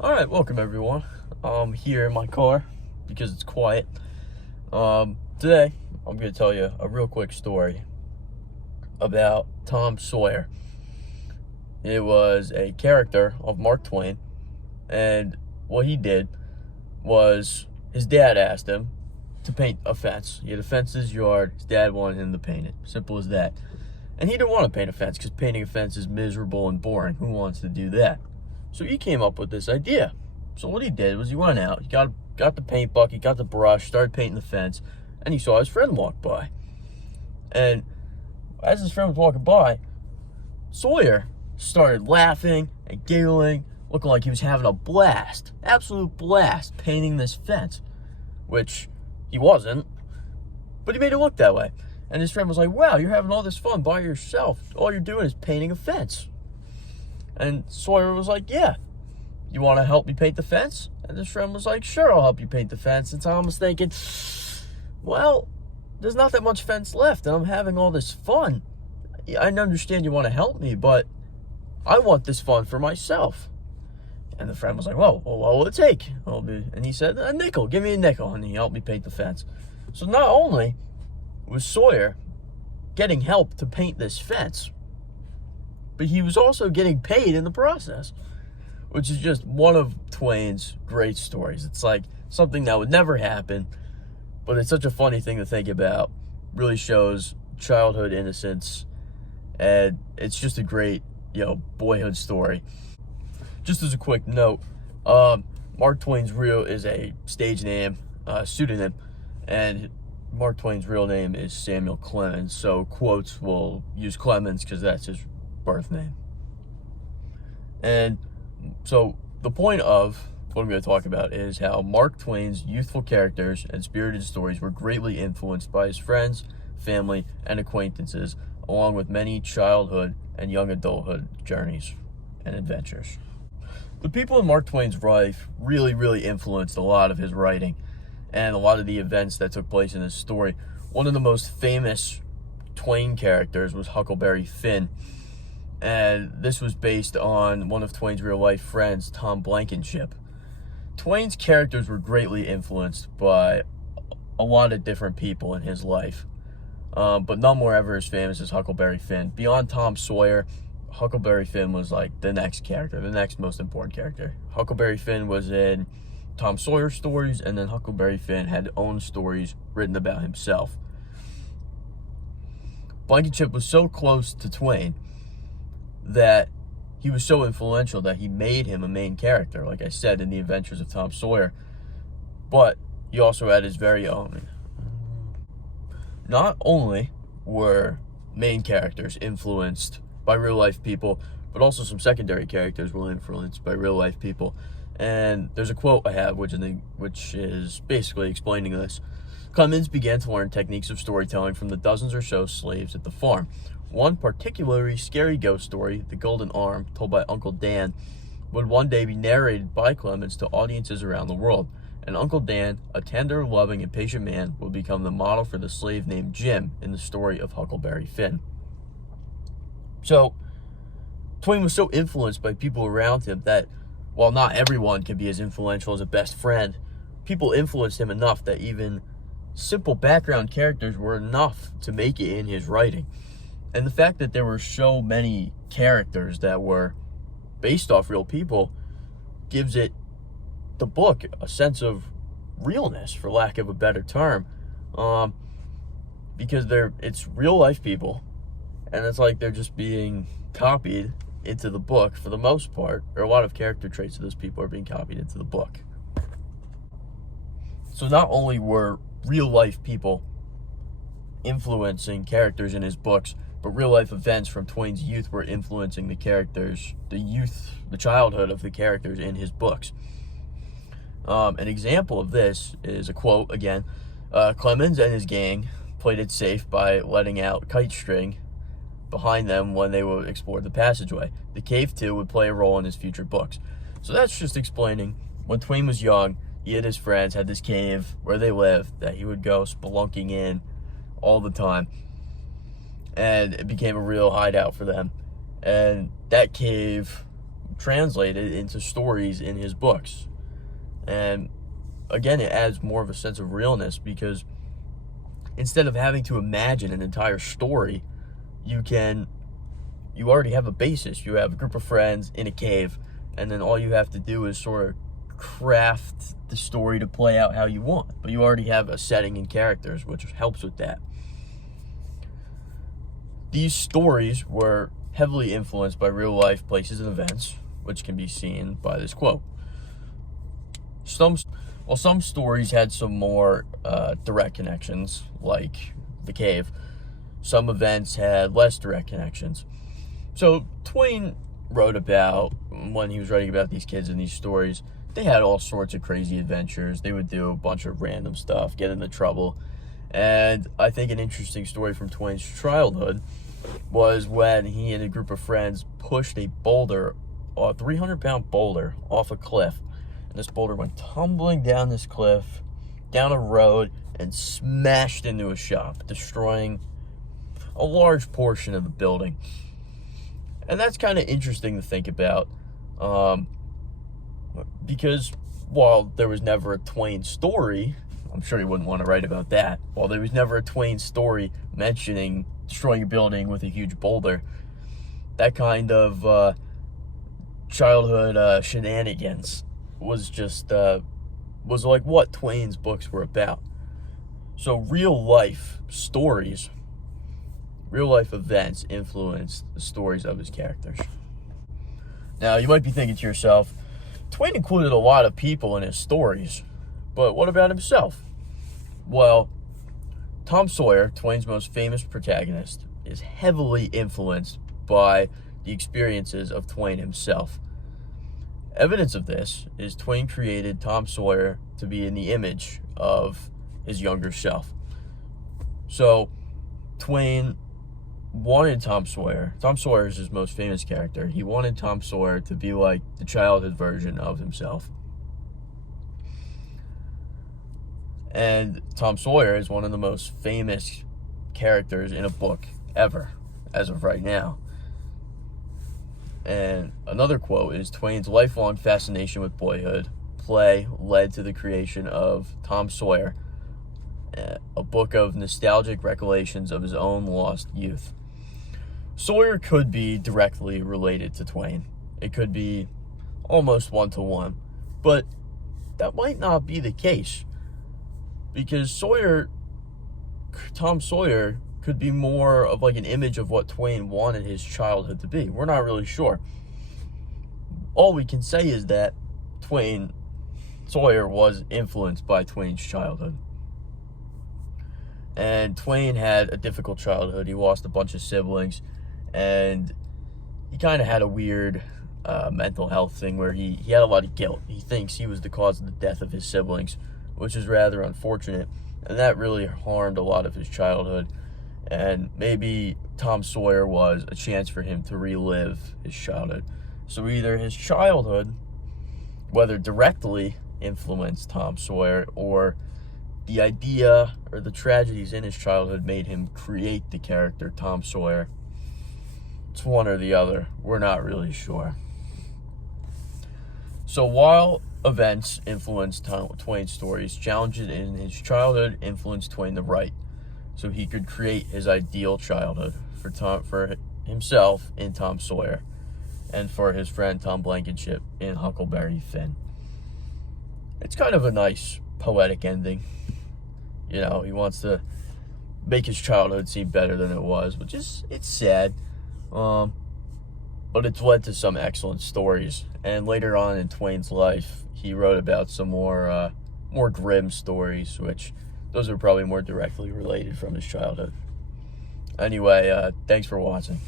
Alright, welcome everyone. I'm here in my car because it's quiet. Today, I'm going to tell you a real quick story about Tom Sawyer. It was a character of Mark Twain, and what he did was his dad asked him to paint a fence. He had a fence in his yard. His dad wanted him to paint it. Simple as that. And he didn't want to paint a fence because painting a fence is miserable and boring. Who wants to do that? So he came up with this idea. So what he did was he went out, he got the paint bucket, got the brush, started painting the fence, and he saw his friend walk by. And as his friend was walking by, Sawyer started laughing and giggling, looking like he was having a blast, absolute blast, painting this fence, which he wasn't, but he made it look that way. And his friend was like, wow, you're having all this fun by yourself. All you're doing is painting a fence. And Sawyer was like, yeah, you want to help me paint the fence? And his friend was like, sure, I'll help you paint the fence. And Tom was thinking, well, there's not that much fence left, and I'm having all this fun. I understand you want to help me, but I want this fun for myself. And the friend was like, well, what will it take? And he said, a nickel, give me a nickel. And he helped me paint the fence. So not only was Sawyer getting help to paint this fence, but he was also getting paid in the process, which is just one of Twain's great stories. It's like something that would never happen, but it's such a funny thing to think about. Really shows childhood innocence, and it's just a great, boyhood story. Just as a quick note, Mark Twain's real is a stage name, pseudonym, and Mark Twain's real name is Samuel Clemens, so quotes will use Clemens because that's his birth name. And so the point of what I'm going to talk about is how Mark Twain's youthful characters and spirited stories were greatly influenced by his friends, family, and acquaintances, along with many childhood and young adulthood journeys and adventures. The people in Mark Twain's life really influenced a lot of his writing and a lot of the events that took place in his story. One of the most famous Twain characters was Huckleberry Finn, and this was based on one of Twain's real-life friends, Tom Blankenship. Twain's characters were greatly influenced by a lot of different people in his life, but none were ever as famous as Huckleberry Finn. Beyond Tom Sawyer, Huckleberry Finn was like the next character, the next most important character. Huckleberry Finn was in Tom Sawyer stories, and then Huckleberry Finn had own stories written about himself. Blankenship was so close to Twain that he was so influential that he made him a main character, like I said, in the adventures of Tom Sawyer. But he also had his very own. Not only were main characters influenced by real-life people, but also some secondary characters were influenced by real-life people. And there's a quote I have, which is basically explaining this. Clemens began to learn techniques of storytelling from the dozens or so slaves at the farm. One particularly scary ghost story, The Golden Arm, told by Uncle Dan, would one day be narrated by Clemens to audiences around the world. And Uncle Dan, a tender, loving, and patient man, would become the model for the slave named Jim in the story of Huckleberry Finn. So, Twain was so influenced by people around him that, while not everyone can be as influential as a best friend, people influenced him enough that even simple background characters were enough to make it in his writing. And the fact that there were so many characters that were based off real people gives the book a sense of realness, for lack of a better term, because it's real life people, and it's like they're just being copied into the book for the most part, or a lot of character traits of those people are being copied into the book. So not only were real life people influencing characters in his books, but real life events from Twain's youth were influencing the characters, the childhood of the characters in his books. An example of this is a quote again. Clemens and his gang played it safe by letting out kite string behind them when they would explore the passageway. The cave too would play a role in his future books. So that's just explaining when Twain was young, he and his friends had this cave where they lived that he would go spelunking in all the time. And it became a real hideout for them. And that cave translated into stories in his books. And again, it adds more of a sense of realness, because instead of having to imagine an entire story, you already have a basis. You have a group of friends in a cave, and then all you have to do is sort of craft the story to play out how you want. But you already have a setting and characters, which helps with that. These stories were heavily influenced by real life places and events, which can be seen by this quote. Some stories had some more direct connections, like the cave. Some events had less direct connections. So Twain wrote about, when he was writing about these kids and these stories, they had all sorts of crazy adventures. They would do a bunch of random stuff, get into trouble. And I think an interesting story from Twain's childhood was when he and a group of friends pushed a 300-pound boulder off a cliff. And this boulder went tumbling down this cliff, down a road, and smashed into a shop, destroying a large portion of the building. And that's kind of interesting to think about, because while there was never a Twain story, I'm sure he wouldn't want to write about that. While there was never a Twain story mentioning destroying a building with a huge boulder, that kind of childhood shenanigans was like what Twain's books were about. So real life stories, real life events influenced the stories of his characters. Now, you might be thinking to yourself, Twain included a lot of people in his stories, but what about himself? Well, Tom Sawyer, Twain's most famous protagonist, is heavily influenced by the experiences of Twain himself. Evidence of this is Twain created Tom Sawyer to be in the image of his younger self. So, Twain wanted Tom Sawyer is his most famous character. He wanted Tom Sawyer to be like the childhood version of himself. And Tom Sawyer is one of the most famous characters in a book ever, as of right now. And another quote is, Twain's lifelong fascination with boyhood play led to the creation of Tom Sawyer, a book of nostalgic recollections of his own lost youth. Sawyer could be directly related to Twain. It could be almost one-to-one, but that might not be the case, because Tom Sawyer could be more of like an image of what Twain wanted his childhood to be. We're not really sure. All we can say is that Sawyer was influenced by Twain's childhood. And Twain had a difficult childhood. He lost a bunch of siblings, and he kind of had a weird mental health thing where he had a lot of guilt. He thinks he was the cause of the death of his siblings, which is rather unfortunate, and that really harmed a lot of his childhood. And maybe Tom Sawyer was a chance for him to relive his childhood. So either his childhood, whether directly influenced Tom Sawyer, or the idea or the tragedies in his childhood made him create the character Tom Sawyer. It's one or the other. We're not really sure. So while events influenced Twain's stories, challenges in his childhood influenced Twain to write, so he could create his ideal childhood for himself in Tom Sawyer, and for his friend Tom Blankenship in Huckleberry Finn. It's kind of a nice poetic ending. You know, he wants to make his childhood seem better than it was, which is, it's sad. But it's led to some excellent stories. And later on in Twain's life, he wrote about some more grim stories, which those are probably more directly related from his childhood. Anyway, thanks for watching.